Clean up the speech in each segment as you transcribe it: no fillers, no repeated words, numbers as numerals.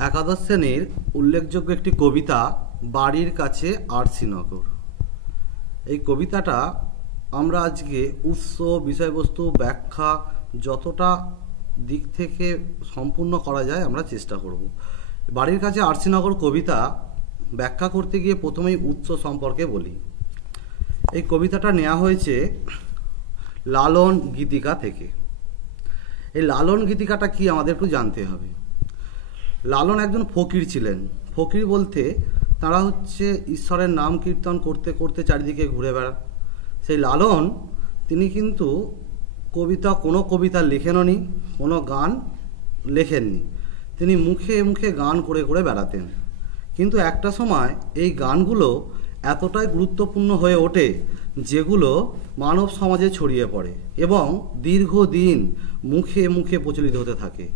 একাদশ শ্রেণীর উল্লেখযোগ্য একটি কবিতা বাড়ির কাছে আরসিনগর। এই কবিতাটা আমরা আজকে উৎস, বিষয়বস্তু, ব্যাখ্যা যতটা দিক থেকে সম্পূর্ণ করা যায় আমরা চেষ্টা করব। বাড়ির কাছে আরসিনগর কবিতা ব্যাখ্যা করতে গিয়ে প্রথমেই উৎস সম্পর্কে বলি। এই কবিতাটা নেওয়া হয়েছে লালন গীতিকা থেকে। এই লালন গীতিকাটা কি আমাদের একটু জানতে হবে। লালন একজন ফকির ছিলেন। ফকির বলতে তারা হচ্ছে ঈশ্বরের নাম কীর্তন করতে করতে চারিদিকে ঘুরে বেড়ান। সেই লালন তিনি কিন্তু কোনো কবিতা লেখেননি, কোনো গান লেখেননি। তিনি মুখে মুখে গান করে করে বেড়াতেন। কিন্তু একটা সময় এই গানগুলো এতটাই গুরুত্বপূর্ণ হয়ে ওঠে যেগুলো মানব সমাজে ছড়িয়ে পড়ে এবং দীর্ঘদিন মুখে মুখে প্রচলিত হতে থাকে।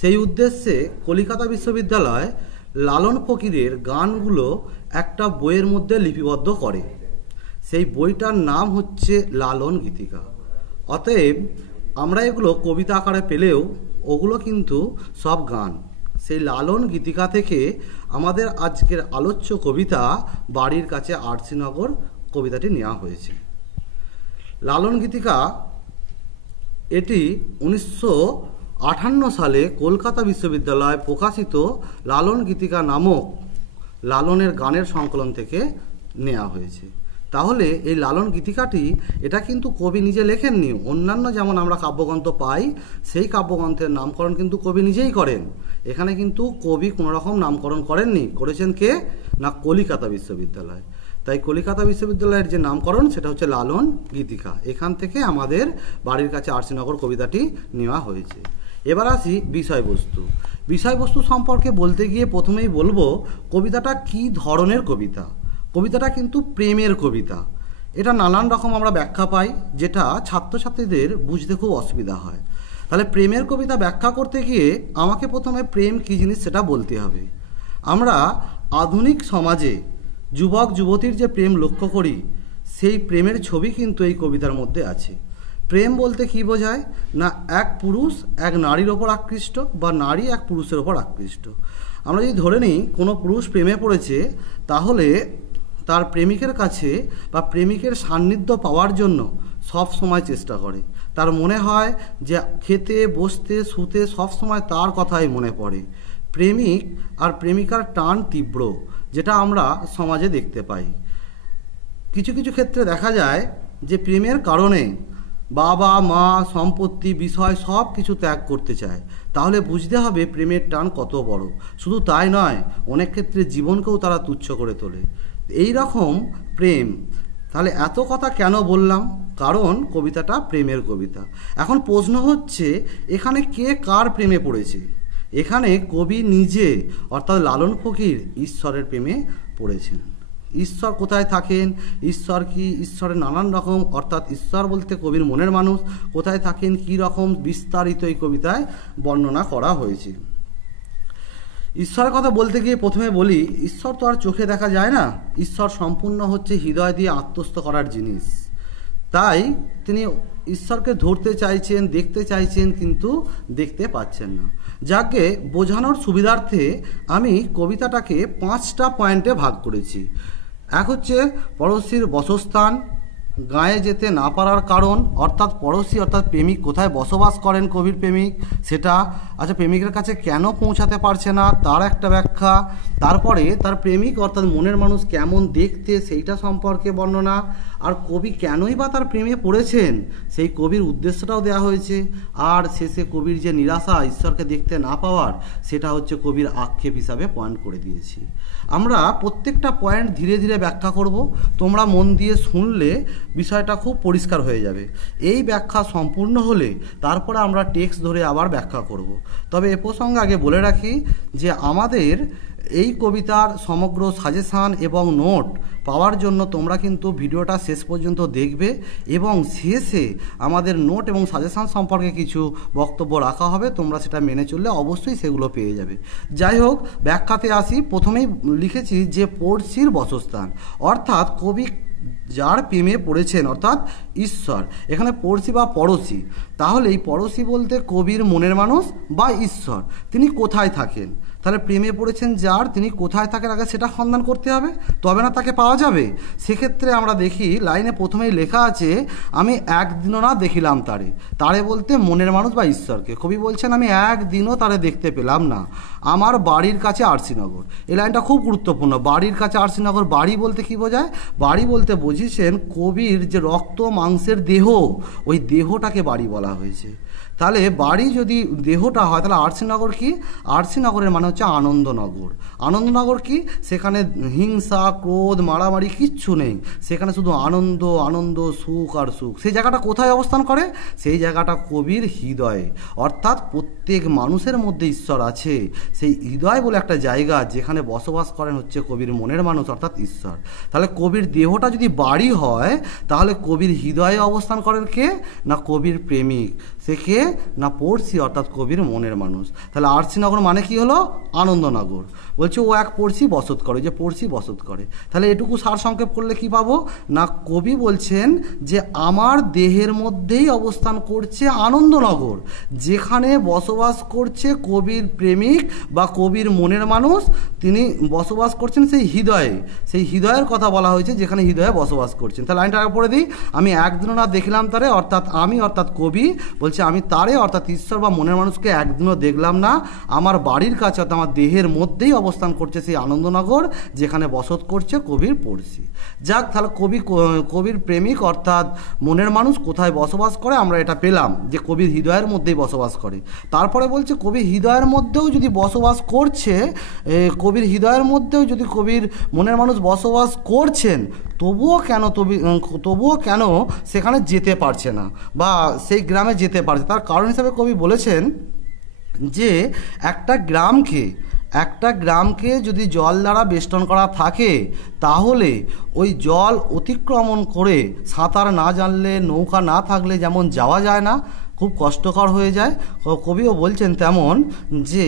সেই উদ্দেশ্যে কলিকাতা বিশ্ববিদ্যালয় লালন ফকিরের গানগুলো একটা বইয়ের মধ্যে লিপিবদ্ধ করে। সেই বইটার নাম হচ্ছে লালন গীতিকা। অতএব আমরা এগুলো কবিতা আকারে পেলেও ওগুলো কিন্তু সব গান। সেই লালন গীতিকা থেকে আমাদের আজকের আলোচ্য কবিতা বাড়ির কাছে আরসিনগর কবিতাটি নেওয়া হয়েছে। লালন গীতিকা এটি 1958 সালে কলকাতা বিশ্ববিদ্যালয়ে প্রকাশিত লালন গীতিকা নামক লালনের গানের সংকলন থেকে নেওয়া হয়েছে। তাহলে এই লালন গীতিকাটি এটা কিন্তু কবি নিজে লেখেননি। অন্যান্য যেমন আমরা কাব্যগ্রন্থ পাই সেই কাব্যগ্রন্থের নামকরণ কিন্তু কবি নিজেই করেন। এখানে কিন্তু কবি কোনো রকম নামকরণ করেননি। করেছেন কে না কলিকাতা বিশ্ববিদ্যালয়। তাই কলিকাতা বিশ্ববিদ্যালয়ের যে নামকরণ সেটা হচ্ছে লালন গীতিকা। এখান থেকে আমাদের বাড়ির কাছে আরসিনগর কবিতাটি নেওয়া হয়েছে। এবার আসি বিষয়বস্তু। বিষয়বস্তু সম্পর্কে বলতে গিয়ে প্রথমেই বলবো কবিতাটা কি ধরনের কবিতা। কবিতাটা কিন্তু প্রেমের কবিতা। এটা নানান রকম আমরা ব্যাখ্যা পাই যেটা ছাত্রছাত্রীদের বুঝতে খুব অসুবিধা হয়। তাহলে প্রেমের কবিতা ব্যাখ্যা করতে গিয়ে আমাকে প্রথমে প্রেম কী জিনিস সেটা বলতে হবে। আমরা আধুনিক সমাজে যুবক যুবতীর যে প্রেম লক্ষ্য করি সেই প্রেমের ছবি কিন্তু এই কবিতার মধ্যে আছে। প্রেম বলতে কি বোঝায় না এক পুরুষ এক নারীর ওপর আকৃষ্ট বা নারী এক পুরুষের ওপর আকৃষ্ট। আমরা যদি ধরে নিই কোনো পুরুষ প্রেমে পড়েছে তাহলে তার প্রেমিকের কাছে বা প্রেমিকের সান্নিধ্য পাওয়ার জন্য সব সময় চেষ্টা করে। তার মনে হয় যে খেতে বসতে শুতে সব সময় তার কথাই মনে পড়ে। প্রেমিক আর প্রেমিকার টান তীব্র, যেটা আমরা সমাজে দেখতে পাই। কিছু কিছু ক্ষেত্রে দেখা যায় যে প্রেমের কারণে বাবা মা সম্পত্তি বিষয় সব কিছু ত্যাগ করতে চায়। তাহলে বুঝতে হবে প্রেমের টান কত বড়। শুধু তাই নয়, অনেক ক্ষেত্রে জীবনকেও তারা তুচ্ছ করে তোলে। এই রকম প্রেম। তাহলে এত কথা কেন বললাম? কারণ কবিতাটা প্রেমের কবিতা। এখন প্রশ্ন হচ্ছে এখানে কে কার প্রেমে পড়েছে? এখানে কবি নিজে অর্থাৎ লালন ফকির ঈশ্বরের প্রেমে পড়েছেন। ঈশ্বর কোথায় থাকেন, ঈশ্বর কি, ঈশ্বরের নানান রকম অর্থাৎ ঈশ্বর বলতে কবির মনের মানুষ কোথায় থাকেন, কী রকম বিস্তারিত এই কবিতায় বর্ণনা করা হয়েছে। ঈশ্বরের কথা বলতে গিয়ে প্রথমে বলি ঈশ্বর তো আর চোখে দেখা যায় না। ঈশ্বর সম্পূর্ণ হচ্ছে হৃদয় দিয়ে আত্মস্থ করার জিনিস। তাই তিনি ঈশ্বরকে ধরতে চাইছেন, দেখতে চাইছেন, কিন্তু দেখতে পাচ্ছেন না। যাকে বোঝানোর সুবিধার্থে আমি কবিতাটাকে 5টা পয়েন্টে ভাগ করেছি। এক হচ্ছে পড়শির বাসস্থান, গায়ে যেতে না পারার কারণ অর্থাৎ পড়শি অর্থাৎ প্রেমিক কোথায় বসবাস করেন কবির প্রেমিক সেটা। আচ্ছা, প্রেমিকের কাছে কেন পৌঁছাতে পারছে না তার একটা ব্যাখ্যা। তারপরে তার প্রেমিক অর্থাৎ মনের মানুষ কেমন দেখতে সেইটা সম্পর্কে বর্ণনা। আর কবি কেনই বা তার প্রেমে পড়েছেন সেই কবির উদ্দেশ্যটাও দেওয়া হয়েছে। আর শেষে কবির যে নিরাশা ঈশ্বরকে দেখতে না পাওয়ার সেটা হচ্ছে কবির আক্ষেপ হিসাবে পয়েন্ট করে দিয়েছি। আমরা প্রত্যেকটা পয়েন্ট ধীরে ধীরে ব্যাখ্যা করব। তোমরা মন দিয়ে শুনলে বিষয়টা খুব পরিষ্কার হয়ে যাবে। এই ব্যাখ্যা সম্পূর্ণ হলে তারপরে আমরা টেক্সট ধরে আবার ব্যাখ্যা করব। তবে এ প্রসঙ্গে আগে বলে রাখি যে আমাদের এই কবিতার সমগ্র সাজেশান এবং নোট পাওয়ার জন্য তোমরা কিন্তু ভিডিওটা শেষ পর্যন্ত দেখবে এবং শেষে আমাদের নোট এবং সাজেশান সম্পর্কে কিছু বক্তব্য রাখা হবে। তোমরা সেটা মেনে চললে অবশ্যই সেগুলো পেয়ে যাবে। যাই হোক, ব্যাখ্যাতে আসি। প্রথমেই লিখেছি যে পড়শির বাসস্থান অর্থাৎ কবি যার প্রেমে পড়েছেন অর্থাৎ ঈশ্বর। এখানে পড়শি বা পড়শি তাহলে এই পড়শি বলতে কবির মনের মানুষ বা ঈশ্বর, তিনি কোথায় থাকেন। তাহলে প্রেমে পড়েছেন যার, তিনি কোথায় থাকেন আগে সেটা সন্ধান করতে হবে, তবে না তাকে পাওয়া যাবে। সেক্ষেত্রে আমরা দেখি লাইনে প্রথমেই লেখা আছে, আমি একদিনও না দেখিলাম তারে। তারে বলতে মনের মানুষ বা ঈশ্বরকে। কবি বলছেন আমি একদিনও তারে দেখতে পেলাম না, আমার বাড়ির কাছে আরসিনগর। এই লাইনটা খুব গুরুত্বপূর্ণ। বাড়ির কাছে আরসিনগর, বাড়ি বলতে কি বোঝায়? বাড়ি বলতে বুঝিয়েছেন কবির যে রক্ত মাংসের দেহ, ওই দেহটাকে বাড়ি বলা হয়েছে। তাহলে বাড়ি যদি দেহটা হয়, তাহলে আরসিনগর কি? আরসিনগরের মানে হচ্ছে আনন্দনগর। আনন্দনগর কি? সেখানে হিংসা, ক্রোধ, মারামারি কিচ্ছু নেই, সেখানে শুধু আনন্দ, আনন্দ, সুখ আর সুখ। সেই জায়গাটা কোথায় অবস্থান করে? সেই জায়গাটা কবির হৃদয়ে, অর্থাৎ প্রত্যেক মানুষের মধ্যে ঈশ্বর আছে। সেই হৃদয় বলে একটা জায়গা, যেখানে বসবাস করেন হচ্ছে কবির মনের মানুষ অর্থাৎ ঈশ্বর। তাহলে কবির দেহটা যদি বাড়ি হয়, তাহলে কবির হৃদয়ে অবস্থান করেন কে? না কবির প্রেমিক। সে কে? না পড়শি অর্থাৎ কবির মনের মানুষ। তাহলে আরসিনগর মানে কি হলো? আনন্দনগর। বলছে ও এক পড়শি বসত করে, যে পড়শি বসত করে। তাহলে এটুকু সারসংক্ষেপ করলে কি পাবো? না কবি বলছেন যে আমার দেহের মধ্যেই অবস্থান করছে আনন্দনগর, যেখানে বসবাস করছে কবির প্রেমিক বা কবির মনের মানুষ। তিনি বসবাস করছেন সেই হৃদয়ে, সেই হৃদয়ের কথা বলা হয়েছে, যেখানে হৃদয়ে বসবাস করছেন। তাহলে লাইনটা আগে পড়ে দিই, আমি একদিনও না দেখলাম তারে, অর্থাৎ আমি অর্থাৎ কবি বলছে আমি তারে অর্থাৎ ঈশ্বর বা মনের মানুষকে একদিনও দেখলাম না, আমার বাড়ির কাছে অর্থাৎ আমার দেহের মধ্যেই অবস্থান করছে সেই আনন্দনগর, যেখানে বসত করছে কবির পড়শি। যাক, তাহলে কবির প্রেমিক অর্থাৎ মনের মানুষ কোথায় বসবাস করে আমরা এটা পেলাম, যে কবির হৃদয়ের মধ্যেই বসবাস করে। তারপরে বলছে কবির হৃদয়ের মধ্যেও যদি বসবাস করছে, কবির হৃদয়ের মধ্যেও যদি কবির মনের মানুষ বসবাস করছেন, তবুও কেন সেখানে যেতে পারছে না বা সেই গ্রামে যেতে পারছে? তার কারণ হিসাবে কবি বলেছেন যে একটা গ্রামকে যদি জল দ্বারা বেষ্টন করা থাকে, তাহলে ওই জল অতিক্রমণ করে সাঁতার না জানলে, নৌকা না থাকলে যেমন যাওয়া যায় না, খুব কষ্টকর হয়ে যায়। কবিও বলছেন তেমন যে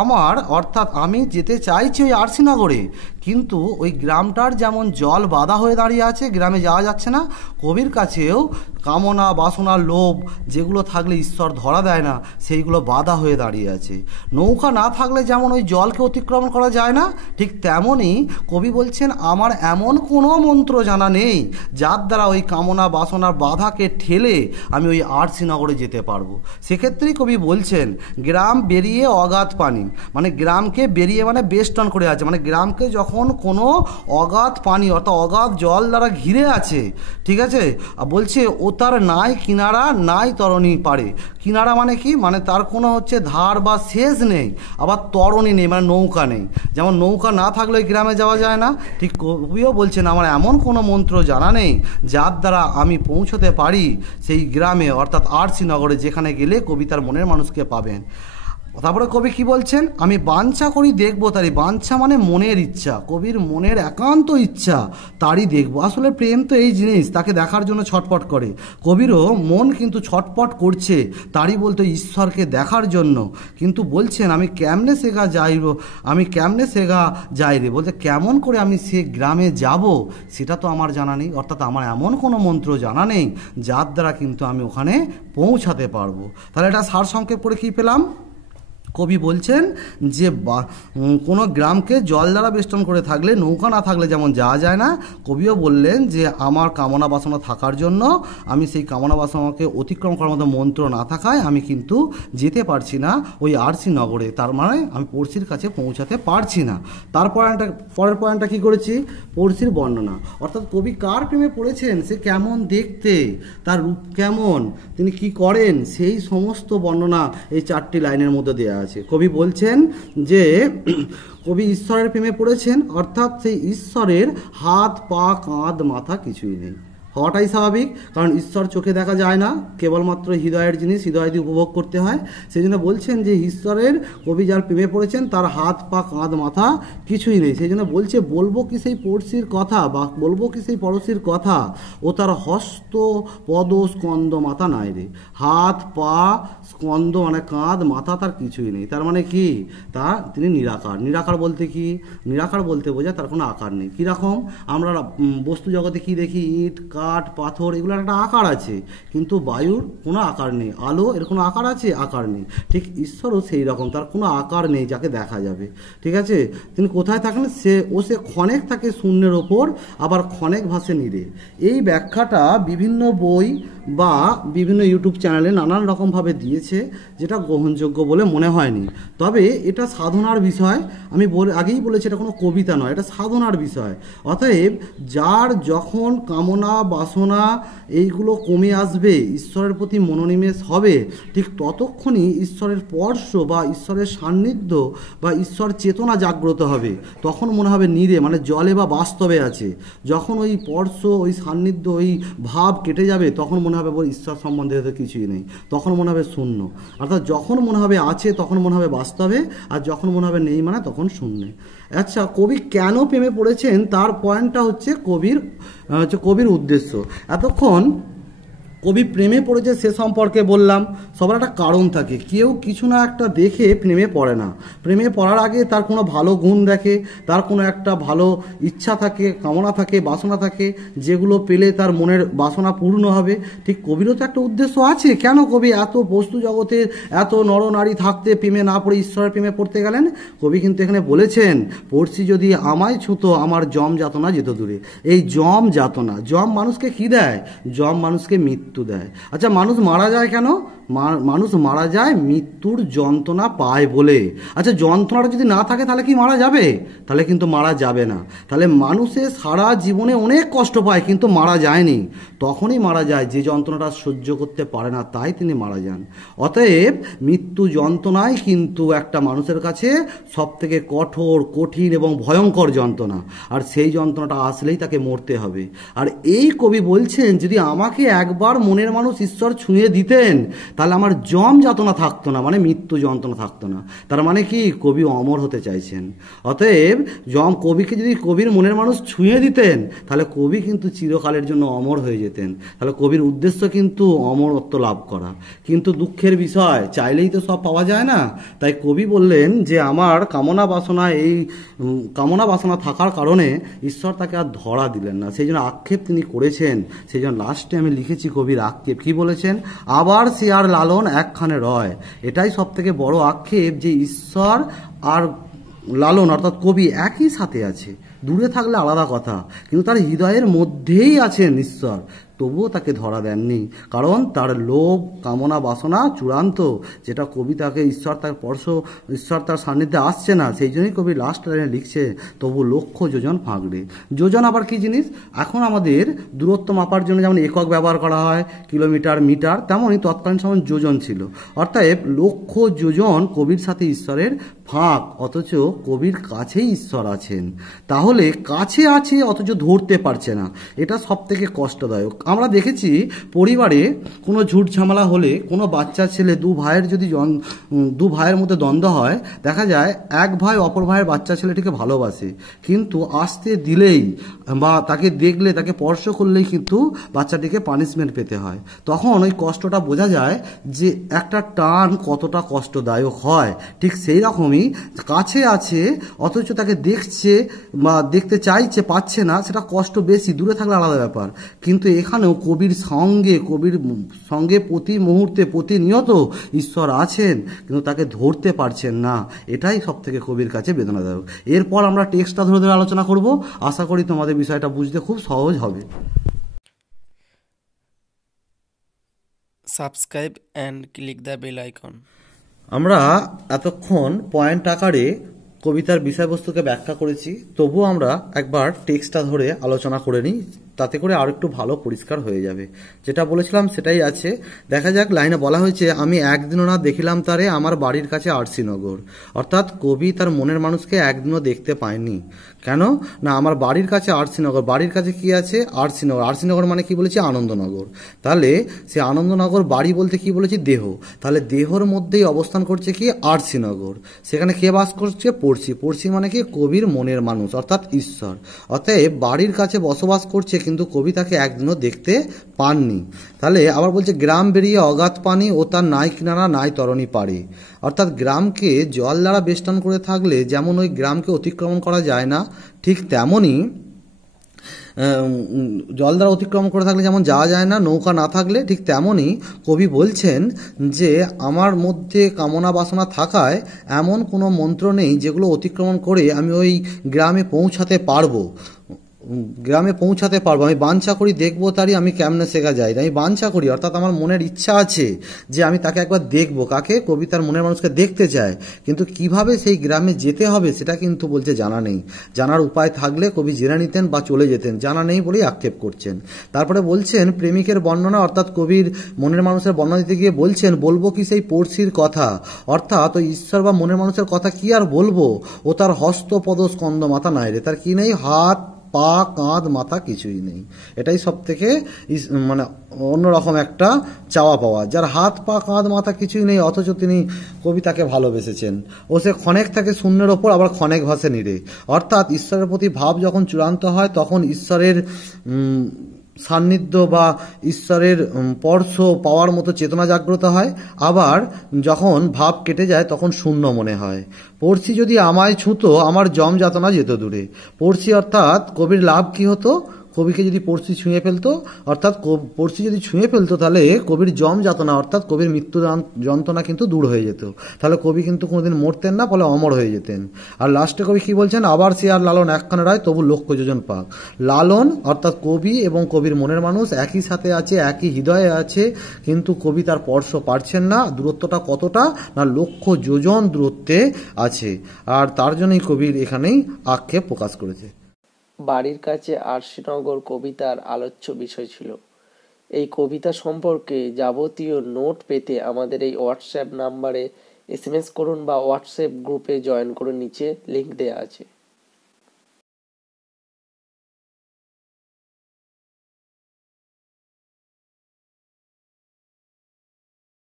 আমার অর্থাৎ আমি যেতে চাইছি ওই আরসিনগরে, কিন্তু ওই গ্রামটার যেমন জল বাধা হয়ে দাঁড়িয়ে আছে, গ্রামে যাওয়া যাচ্ছে না, কবির কাছেও কামনা, বাসনা, লোভ যেগুলো থাকলে ঈশ্বর ধরা দেয় না, সেইগুলো বাধা হয়ে দাঁড়িয়ে আছে। নৌকা না থাকলে যেমন ওই জলকে অতিক্রমণ করা যায় না, ঠিক তেমনই কবি বলছেন আমার এমন কোনো মন্ত্র জানা নেই যার দ্বারা ওই কামনা, বাসনার বাধাকে ঠেলে আমি ওই আরসিনগরে যেতে পারবো। সেক্ষেত্রেই কবি বলছেন গ্রাম বেরিয়ে অগাধ পানি, মানে গ্রামকে বেরিয়ে মানে বেষ্টন করে আছে, মানে গ্রামকে যখন কোনো অগাধ পানি অর্থাৎ অগাধ জল দ্বারা ঘিরে আছে, ঠিক আছে, বলছে ও তার নাই কিনারা নাই তরণী পারে। কিনারা মানে কি? মানে তার কোনো হচ্ছে ধার বা শেষ নেই, আবার তরণী নেই, মানে নৌকা নেই। যেমন নৌকা না থাকলে গ্রামে যাওয়া যায় না, ঠিক কবিও বলছেন আমার এমন কোনো মন্ত্র জানা নেই যার দ্বারা আমি পৌঁছতে পারি সেই গ্রামে অর্থাৎ আরসিনগরে, যেখানে গেলে কবি তার মনের মানুষকে পাবেন। তারপরে কবি কি বলছেন? আমি বাঞ্ছা করি দেখবো তারই। বাঞ্ছা মানে মনের ইচ্ছা, কবির মনের একান্ত ইচ্ছা, তারই দেখবো। আসলে প্রেম তো এই জিনিস, তাকে দেখার জন্য ছটপট করে। কবিরও মন কিন্তু ছটপট করছে তারই বলতে ঈশ্বরকে দেখার জন্য, কিন্তু বলছেন আমি কেমনে সেগা যাই রে, বলতে কেমন করে আমি সে গ্রামে যাব সেটা তো আমার জানা নেই, অর্থাৎ আমার এমন কোনো মন্ত্র জানা নেই যার দ্বারা কিন্তু আমি ওখানে পৌঁছাতে পারবো। তাহলে এটা সারসংক্ষেপ করে কী পেলাম? কবি বলছেন যে কোনো গ্রামকে জল দ্বারা বেষ্টন করে থাকলে, নৌকা না থাকলে যেমন যাওয়া যায় না, কবিও বললেন যে আমার কামনা বাসনা থাকার জন্য আমি সেই কামনা বাসনাকে অতিক্রম করার মতো মন্ত্র না থাকায় আমি কিন্তু যেতে পারছি না ওই আরসিনগরে, তার মানে আমি পড়শির কাছে পৌঁছাতে পারছি না। পরের পয়েন্টটা কী করেছি? পড়শির বর্ণনা, অর্থাৎ কবি কার প্রেমে পড়েছেন, সে কেমন দেখতে, তার রূপ কেমন, তিনি কি করেন, সেই সমস্ত বর্ণনা এই 4টি লাইনের মধ্যে দেওয়া আছে। কবি বলছেন যে কবি ঈশ্বরের প্রেমে পড়েছেন, অর্থাৎ সেই ঈশ্বরের হাত, পা, কাঁধ, মাথা কিছুই নেই। হওয়াটাই স্বাভাবিক, কারণ ঈশ্বর চোখে দেখা যায় না, কেবলমাত্র হৃদয়ের জিনিস, হৃদয় দিয়ে উপভোগ করতে হয়। সেই জন্য বলছেন যে ঈশ্বরের কবি যার প্রেমে পড়েছেন তার হাত, পা, কাঁধ, মাথা কিছুই নেই। সেই জন্য বলছে বলবো কি সেই পড়শির কথা বা বলবো কি সেই পড়শির কথা, ও তার হস্ত, পদ, স্কন্দ, মাথা নাই রে। হাত, পা, স্কন্দ মানে কাঁধ, মাথা তার কিছুই নেই। তার মানে কি? তিনি নিরাকার। নিরাকার বলতে কি? নিরাকার বলতে বোঝায় তার কোনো আকার নেই। কীরকম? আমরা বস্তু জগতে কি দেখি? ইট, কাঠ পাথর এগুলোর একটা আকার আছে, কিন্তু বায়ুর কোনো আকার নেই। আলো এর কোনো আকার আছে? আকার নেই। ঠিক ঈশ্বরও সেই রকম, তার কোনো আকার নেই যাকে দেখা যাবে। ঠিক আছে, তিনি কোথায় থাকেন? সে ক্ষণেক থাকে শূন্যের ওপর, আবার ক্ষণেক ভাসে নীরে। এই ব্যাখ্যাটা বিভিন্ন বই বা বিভিন্ন ইউটিউব চ্যানেলে নানান রকমভাবে দিয়েছে, যেটা গ্রহণযোগ্য বলে মনে হয়নি। তবে এটা সাধনার বিষয়, আমি আগেই বলেছি এটা কোনো কবিতা নয়, এটা সাধনার বিষয়। অতএব যার যখন কামনা বাসনা এইগুলো কমে আসবে, ঈশ্বরের প্রতি মনোনিবেশ হবে, ঠিক ততক্ষণই ঈশ্বরের স্পর্শ বা ঈশ্বরের সান্নিধ্য বা ঈশ্বর চেতনা জাগ্রত হবে। তখন মনে হবে নীরে, মানে জলে বা বাস্তবে আছে। যখন ওই স্পর্শ, ওই সান্নিধ্য, ওই ভাব কেটে যাবে, তখন মনে হবে ঈশ্বর সম্বন্ধে তো কিছুই নেই, তখন মনে হবে শূন্য। অর্থাৎ যখন মনে হবে আছে তখন মনে হবে বাস্তবে, আর যখন মনে হবে নেই মানে তখন শূন্যে। আচ্ছা, কবি কেন প্রেমে পড়েছেন তার পয়েন্টটা হচ্ছে কবির উদ্দেশ্য। এতক্ষণ কবি প্রেমে পড়েছে সে সম্পর্কে বললাম। সবার একটা কারণ থাকে, কেউ কিছু না একটা দেখে প্রেমে পড়ে না। প্রেমে পড়ার আগে তার কোনো ভালো গুণ দেখে, তার কোনো একটা ভালো ইচ্ছা থাকে, কামনা থাকে, বাসনা থাকে, যেগুলো পেলে তার মনের বাসনা পূর্ণ হবে। ঠিক কবিরও তো একটা উদ্দেশ্য আছে। কেন কবি এত বস্তু জগতের এত নরনারী থাকতে প্রেমে না পড়ে ঈশ্বরের প্রেমে পড়তে গেলেন? কবি কিন্তু এখানে বলেছেন, পড়ছি যদি আমায় ছুতো আমার জম যাতনা যেত দূরে। এই জম যাতনা, জম মানুষকে কি দেয়? জম মানুষকে মৃত্যু দেয়। আচ্ছা, মানুষ মারা যায় কেন? মানুষ মারা যায় মৃত্যুর যন্ত্রণা পায় বলে। আচ্ছা, যন্ত্রণাটা যদি না থাকে তাহলে কি মারা যাবে? তাহলে কিন্তু মারা যাবে না। তাহলে মানুষের সারা জীবনে অনেক কষ্ট পায় কিন্তু মারা যায়নি। তখনই মারা যায় যে যন্ত্রণাটা সহ্য করতে পারে না, তাই তিনি মারা যান। অতএব মৃত্যু যন্ত্রণাই কিন্তু একটা মানুষের কাছে সবথেকে কঠোর, কঠিন এবং ভয়ঙ্কর যন্ত্রণা। আর সেই যন্ত্রণাটা আসলেই তাকে মরতে হবে। আর এই কবি বলছেন, যদি আমাকে একবার মনের মানুষ ঈশ্বর ছুঁয়ে দিতেন তাহলে আমার জম যাতনা থাকতো না, মানে মৃত্যু যন্ত্রণা থাকতো না। তার মানে কি? কবি অমর হতে চাইছেন। অতএব কবিকে যদি কবির মনের মানুষ ছুঁয়ে দিতেন তাহলে কবি কিন্তু চিরকালের জন্য অমর হয়ে যেতেন। তাহলে কবির উদ্দেশ্য কিন্তু অমরত্ব লাভ করা। কিন্তু দুঃখের বিষয়, চাইলেই তো সব পাওয়া যায় না। তাই কবি বললেন যে আমার কামনা বাসনা থাকার কারণে ঈশ্বর তাকে আর ধরা দিলেন না। সেই জন্য আক্ষেপ তিনি করেছেন। সেই জন্য লাস্টে আমি লিখেছি কবির আক্ষেপ। কি বলেছেন? আবার সে আর লালন একখানে রয়। এটাই সব থেকে বড় আক্ষেপ, যে ঈশ্বর আর লালন অর্থাৎ কবি একই সাথে আছে। দূরে থাকলে আলাদা কথা, কিন্তু তার হৃদয়ের মধ্যেই আছেন ঈশ্বর। তবুও তাকে ধরা দেননি, কারণ তার লোভ, কামনা, বাসনা চূড়ান্ত। যেটা কবি তাকে ঈশ্বর তার সান্নিধ্যে আসছে না, সেই জন্যই কবি লাস্ট লাইনে লিখছে, তবু লক্ষ যোজন ফাঁকড়ে। যোজন আবার কি জিনিস? এখন আমাদের দূরত্ব মাপার জন্য যেমন একক ব্যবহার করা হয়, কিলোমিটার, মিটার, তেমনই তৎকালীন সময় যোজন ছিল। অর্থাৎ লক্ষ যোজন কবির সাথে ঈশ্বরের ফাঁক, অথচ কবির কাছেই ঈশ্বর আছেন। তাহলে কাছে আছে অথচ ধরতে পারছে না, এটা সব থেকে কষ্টদায়ক। আমরা দেখেছি পরিবারে কোনো ঝুট ঝামেলা হলে, কোনো বাচ্চা ছেলে দু ভাইয়ের মধ্যে দ্বন্দ্ব হয়, দেখা যায় এক ভাই অপর ভাইয়ের বাচ্চা ছেলেটিকে ভালোবাসে, কিন্তু আসতে দিলেই বা তাকে দেখলে, তাকে স্পর্শ করলেই কিন্তু বাচ্চাটিকে পানিশমেন্ট পেতে হয়। তখন ওই কষ্টটা বোঝা যায় যে একটা টান কতটা কষ্টদায়ক হয়। ঠিক সেই রকমই কাছে আছে অথচ তাকে দেখছে বা দেখতে চাইছে, পাচ্ছে না, সেটা কষ্ট বেশি। দূরে থাকলে আলাদা ব্যাপার, কিন্তু এখানেও কবির সঙ্গে প্রতি মুহূর্তে, প্রতিনিয়ত ঈশ্বর আছেন, কিন্তু তাকে ধরতে পারছেন না। এটাই সব থেকে কবির কাছে বেদনাদায়ক। এরপর আমরা টেক্সটটা ধরে ধরে আলোচনা করব। আশা করি তোমাদের বিষয়টা বুঝতে খুব সহজ হবে। Subscribe and click the bell icon. আমরা এতক্ষণ পয়েন্ট আকারে কবিতার বিষয়বস্তুকে ব্যাখ্যা করেছি, তবুও আমরা একবার টেক্সটটা ধরে আলোচনা করে নিই, তাতে করে আর একটু ভালো পরিষ্কার হয়ে যাবে। যেটা বলেছিলাম সেটাই আছে। দেখা যাক, লাইনে বলা হয়েছে, আমি একদিনও না দেখিলাম তারে আমার বাড়ির কাছে আরসিনগর। অর্থাৎ কবি তার মনের মানুষকে একদিনও দেখতে পায়নি। কেন না? আমার বাড়ির কাছে আরসিনগর। বাড়ির কাছে কি আছে? আরসিনগর। আরসিনগর মানে কি বলেছি? আনন্দনগর। তাহলে সে আনন্দনগর বাড়ি বলতে কি বলেছি? দেহ। তাহলে দেহর মধ্যেই অবস্থান করছে কি? আরসিনগর। সেখানে কে বাস করছে? পড়শি মানে কি? কবির মনের মানুষ অর্থাৎ ঈশ্বর। অতএব বাড়ির কাছে বসবাস করছে, কিন্তু কবি তাকে একদিনও দেখতে পাননি। তাহলে আবার বলছে, গ্রাম বেরিয়ে অগাধ পানি ও তার নাই কিনারা নাই তরণী পারে। অর্থাৎ গ্রামকে জল দ্বারা বেষ্টন করে থাকলে যেমন ওই গ্রামকে অতিক্রমণ করা যায় না, ঠিক তেমনই জল দ্বারা অতিক্রম করে থাকলে যেমন যাওয়া যায় না, নৌকা না থাকলে, ঠিক তেমনই কবি বলছেন যে আমার মধ্যে কামনা বাসনা থাকায় এমন কোনো মন্ত্র নেই যেগুলো অতিক্রমণ করে আমি ওই গ্রামে পৌঁছাতে পারবো। আমি বাঞ্ছা করি দেখবো তারই আমি কেমনে শেখা যায় না, আমি বাঞ্ছা করি অর্থাৎ আমার মনের ইচ্ছা আছে যে আমি তাকে একবার দেখবো। কাকে? কবি তার মনের মানুষকে দেখতে চায়, কিন্তু কিভাবে সেই গ্রামে যেতে হবে সেটা কিন্তু বলছে জানা নেই। জানার উপায় থাকলে কবি জেনে নিতেন বা চলে যেতেন, জানা নেই বলেই আক্ষেপ করছেন। তারপরে বলছেন প্রেমিকের বর্ণনা, অর্থাৎ কবির মনের মানুষের বর্ণনা দিতে গিয়ে বলছেন বলবো কি সেই পড়শির কথা, অর্থাৎ ওই ঈশ্বর বা মনের মানুষের কথা কি আর বলবো, ও তার হস্ত পদ স্কন্দ মাথা নাই রে, তার কি নেই? হাত পা কাঁধ মাথা কিছুই নেই। এটাই সব থেকে মানে অন্যরকম একটা চাওয়া পাওয়া, যার হাত পা কাঁধ মাথা কিছুই নেই অথচ তিনি কবি তাকে ভালোবেসেছেন। ও সে ক্ষণেক থাকে শূন্যের ওপর, আবার ক্ষণেক ভাসে নীড়ে। অর্থাৎ ঈশ্বরের প্রতি ভাব যখন চূড়ান্ত হয় তখন ঈশ্বরের সান্নিধ্য বা ঈশ্বরের স্পর্শ পাওয়ার মতো চেতনা জাগ্রত হয়, আবার যখন ভাব কেটে যায় তখন শূন্য মনে হয়। পড়শি যদি আমায় ছুঁতো আমার জম যাতনা যেত দূরে। পড়শি অর্থাৎ কবির লাভ কি হতো? কবিকে যদি পড়শি ছুঁয়ে ফেলতো, অর্থাৎ পড়শি যদি ছুঁয়ে ফেলতো তাহলে কবির জম যাতনা অর্থাৎ কবির মৃত্যু যন্ত্রণা কিন্তু দূর হয়ে যেত। তাহলে কবি কিন্তু কোনোদিন মরতেন না, ফলে অমর হয়ে যেতেন। আর লাস্টে কবি কি বলছেন? আবার সে আর লালন একখানে রায় তবু লক্ষ যোজন পাক। লালন অর্থাৎ কবি এবং কবির মনের মানুষ একই সাথে আছে, একই হৃদয়ে আছে, কিন্তু কবি তার স্পর্শ পারছেন না। দূরত্বটা কতটা? না লক্ষ যোজন দূরত্বে আছে। আর তার জন্যই কবির এখানেই আক্ষেপ প্রকাশ করেছে। বাড়ির কাছে আরশিনগর কবিতার আলোচ্য বিষয় ছিল। এই কবিতা সম্পর্কে যাবতীয় নোট পেতে আমাদের এই হোয়াটসঅ্যাপ নাম্বারে SMS করুন বা হোয়াটসঅ্যাপ গ্রুপে জয়েন করুন, নিচে লিংক দেওয়া আছে।